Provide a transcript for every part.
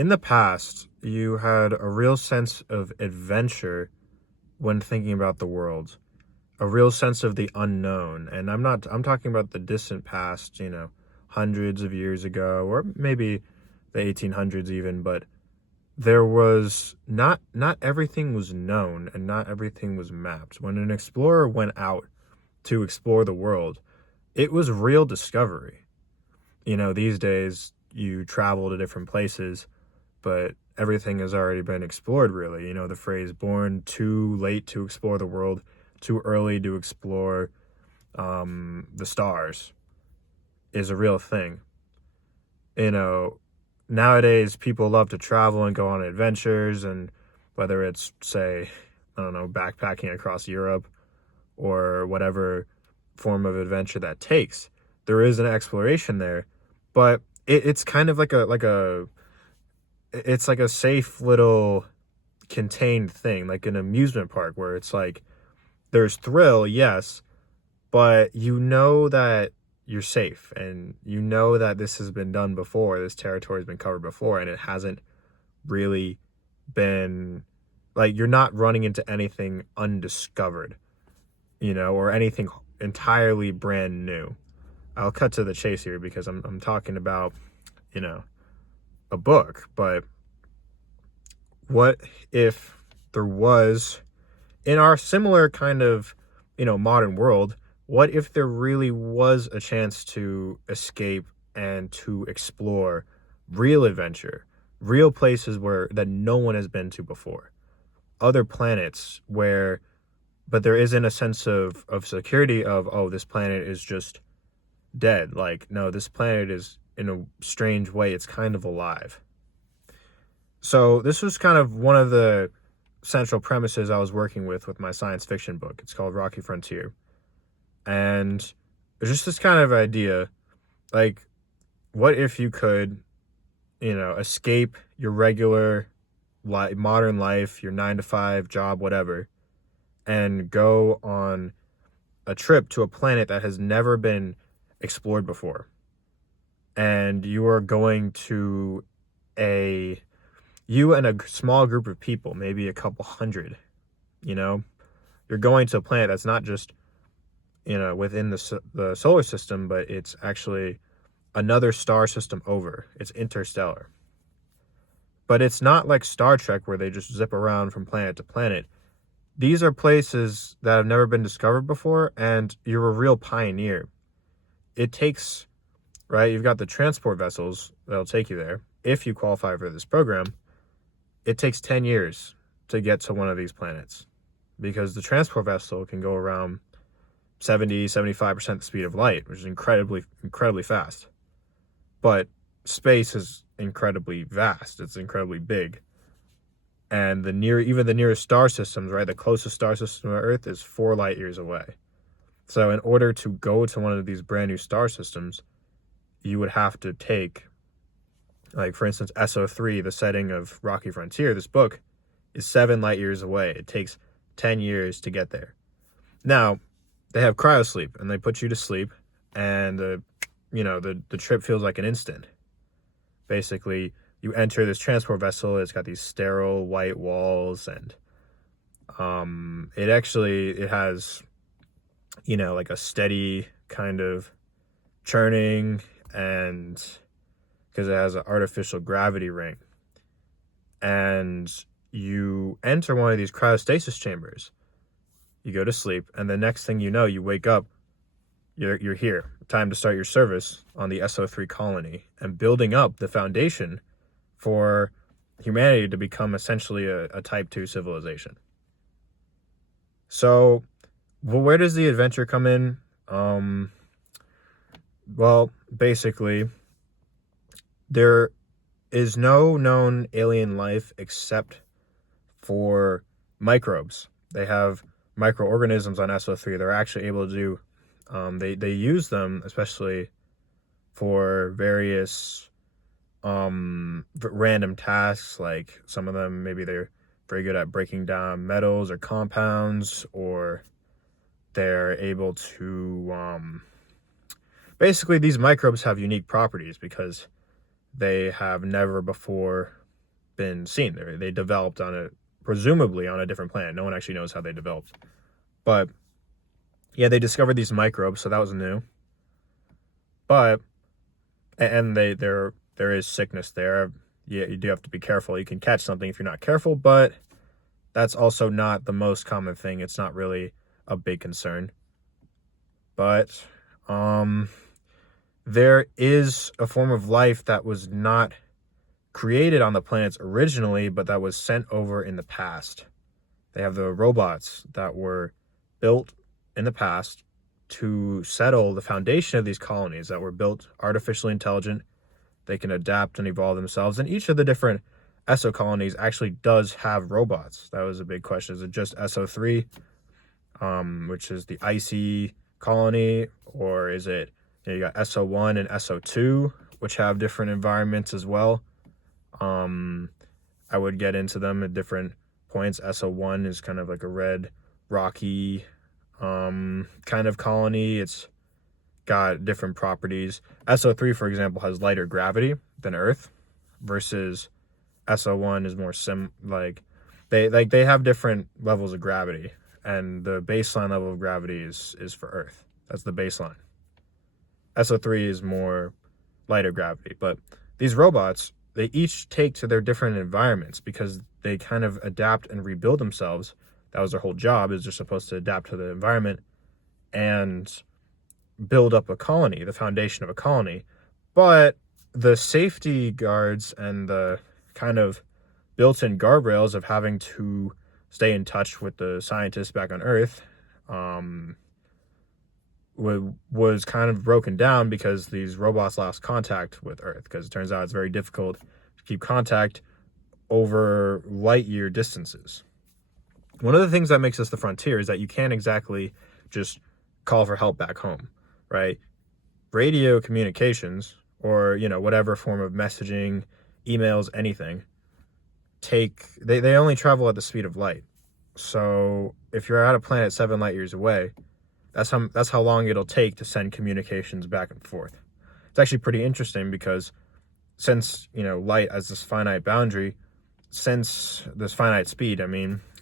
in the past, you had a real sense of adventure when thinking about the world, a real sense of the unknown. And I'm talking about the distant past, hundreds of years ago, or maybe the 1800s even, but there was not everything was known and not everything was mapped. When an explorer went out to explore the world, it was real discovery. These days you travel to different places, but everything has already been explored, really. The phrase born too late to explore the world, too early to explore the stars is a real thing. You know, Nowadays people love to travel and go on adventures, and whether it's, say, I don't know, backpacking across Europe or whatever form of adventure that takes, there is an exploration there, but it's kind of it's like a safe little contained thing, like an amusement park where it's like there's thrill, yes, but that you're safe, and that this has been done before, this territory has been covered before, and it hasn't really been, like, you're not running into anything undiscovered, or anything entirely brand new. I'll cut to the chase here because I'm talking about, you know, a book, but what if there was, in our similar kind of, modern world, what if there really was a chance to escape and to explore real adventure, real places that no one has been to before, other planets where, but there isn't a sense of security of, oh, this planet is just dead. Like, no, this planet is, in a strange way, it's kind of alive. So this was kind of one of the central premises I was working with my science fiction book. It's called Rocky Frontier. And it's just this kind of idea, like, what if you could, escape your regular modern life, your 9 to 5 job, whatever, and go on a trip to a planet that has never been explored before. And you are going to you and a small group of people, maybe a couple hundred, you're going to a planet that's not just, within the solar system, but it's actually another star system over. It's interstellar. But it's not like Star Trek where they just zip around from planet to planet. These are places that have never been discovered before, and you're a real pioneer. It takes, right, you've got the transport vessels that'll take you there. If you qualify for this program, it takes 10 years to get to one of these planets, because the transport vessel can go around 75% the speed of light, which is incredibly, incredibly fast. But space is incredibly vast. It's incredibly big. And even the nearest star systems, right, the closest star system to Earth is 4 light years away. So in order to go to one of these brand new star systems, you would have to take, like, for instance, SO3, the setting of Rocky Frontier, this book, is 7 light years away. It takes 10 years to get there. Now, they have cryosleep, and they put you to sleep, and the trip feels like an instant. Basically, you enter this transport vessel. It's got these sterile white walls, and it has, like a steady kind of churning, and because it has an artificial gravity ring. And you enter one of these cryostasis chambers. You go to sleep, and the next thing you know, you wake up, you're here. Time to start your service on the SO3 colony and building up the foundation for humanity to become essentially a Type 2 civilization. So, well, where does the adventure come in? Well, basically, there is no known alien life except for microbes. They have microorganisms on SO3. They're actually able to do, they use them especially for various random tasks. Like, some of them, maybe they're very good at breaking down metals or compounds, or they're able to, basically, these microbes have unique properties because they have never before been seen. They developed on a presumably on a different planet. No one actually knows how they developed, but yeah, they discovered these microbes, so that was new. But and there is sickness there. Yeah, you do have to be careful. You can catch something if you're not careful, but that's also not the most common thing. It's not really a big concern. But there is a form of life that was not created on the planets originally, but that was sent over in the past. They have the robots that were built in the past to settle the foundation of these colonies that were built artificially intelligent. They can adapt and evolve themselves. And each of the different ESO colonies actually does have robots. That was a big question. Is it just SO3, which is the icy colony, or is it, you got SO1 and SO2, which have different environments as well? I would get into them at different points. SO1 is kind of like a red, rocky kind of colony. It's got different properties. SO3, for example, has lighter gravity than Earth, versus SO1 is more they have different levels of gravity, and the baseline level of gravity is for Earth. That's the baseline. SO3 is more lighter gravity, but these robots, they each take to their different environments because they kind of adapt and rebuild themselves. That was their whole job, is they're supposed to adapt to the environment and build up a colony, the foundation of a colony. But the safety guards and the kind of built-in guardrails of having to stay in touch with the scientists back on Earth was kind of broken down because these robots lost contact with Earth, because it turns out it's very difficult to keep contact over light year distances. One of the things that makes us the frontier is that you can't exactly just call for help back home, right? Radio communications, or whatever form of messaging, emails, anything, they only travel at the speed of light. So if you're at a planet 7 light years away, that's how long it'll take to send communications back and forth. It's actually pretty interesting because since light as this finite boundary, since this finite speed,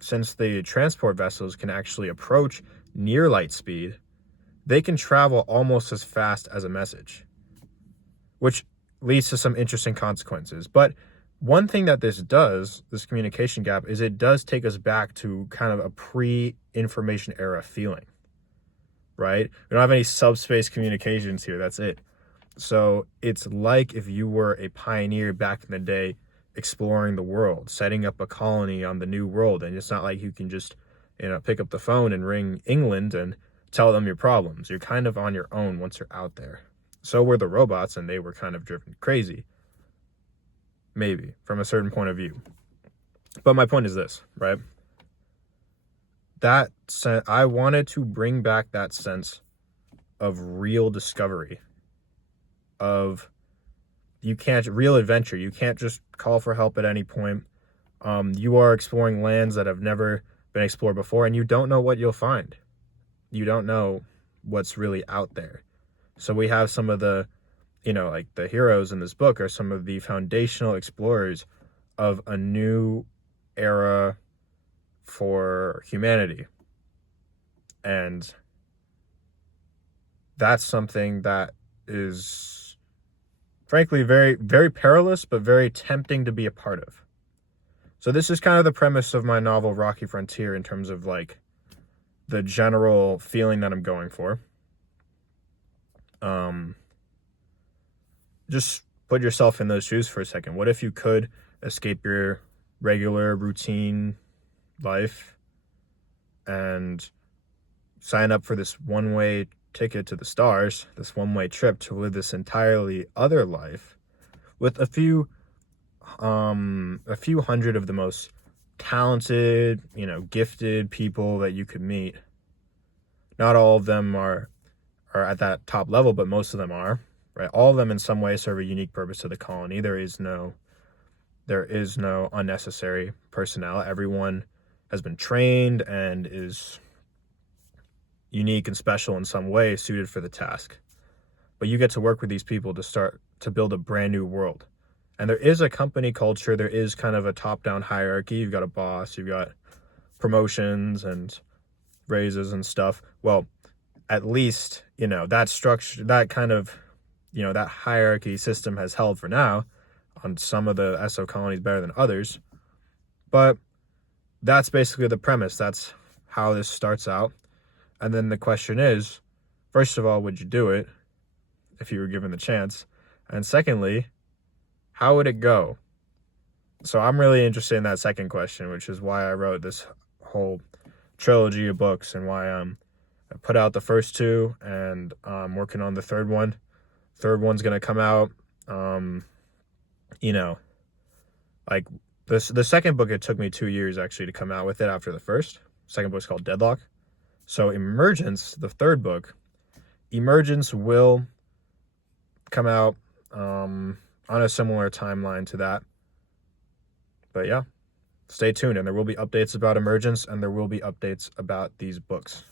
since the transport vessels can actually approach near light speed, they can travel almost as fast as a message, which leads to some interesting consequences. But one thing that this communication gap, is it does take us back to kind of a pre-information era feeling, right? We don't have any subspace communications here. That's it. So it's like if you were a pioneer back in the day, exploring the world, setting up a colony on the new world. And it's not like you can just, pick up the phone and ring England and tell them your problems. You're kind of on your own once you're out there. So were the robots, and they were kind of driven crazy, maybe, from a certain point of view. But my point is this, right? I wanted to bring back that sense of real discovery, of real adventure. You can't just call for help at any point. You are exploring lands that have never been explored before, and you don't know what you'll find. You don't know what's really out there. So we have some of the, like the heroes in this book are some of the foundational explorers of a new era for humanity. And that's something that is frankly very, very perilous, but very tempting to be a part of. So this is kind of the premise of my novel Rocky Frontier, in terms of like the general feeling that I'm going for. Just put yourself in those shoes for a second. What if you could escape your regular routine life and sign up for this one-way ticket to the stars, this one-way trip to live this entirely other life with a few hundred of the most talented, gifted people that you could meet. Not all of them are at that top level, but most of them are, right? All of them in some way serve a unique purpose to the colony. There is no unnecessary personnel. Everyone has been trained and is unique and special in some way, suited for the task. But you get to work with these people to start to build a brand new world. And there is a company culture. There is kind of a top-down hierarchy. You've got a boss, you've got promotions and raises and stuff. Well, at least, that structure, that kind of, that hierarchy system has held for now. On some of the SO colonies better than others. But that's basically the premise. That's how this starts out. And then the question is, first of all, would you do it if you were given the chance? And secondly, how would it go? So I'm really interested in that second question, which is why I wrote this whole trilogy of books and why I put out the first two and I'm working on the third one. Third one's going to come out, like the second book, it took me 2 years actually to come out with it after the first. Second book's called Deadlock. So Emergence, the third book, Emergence will come out on a similar timeline to that. But yeah, stay tuned, and there will be updates about Emergence, and there will be updates about these books.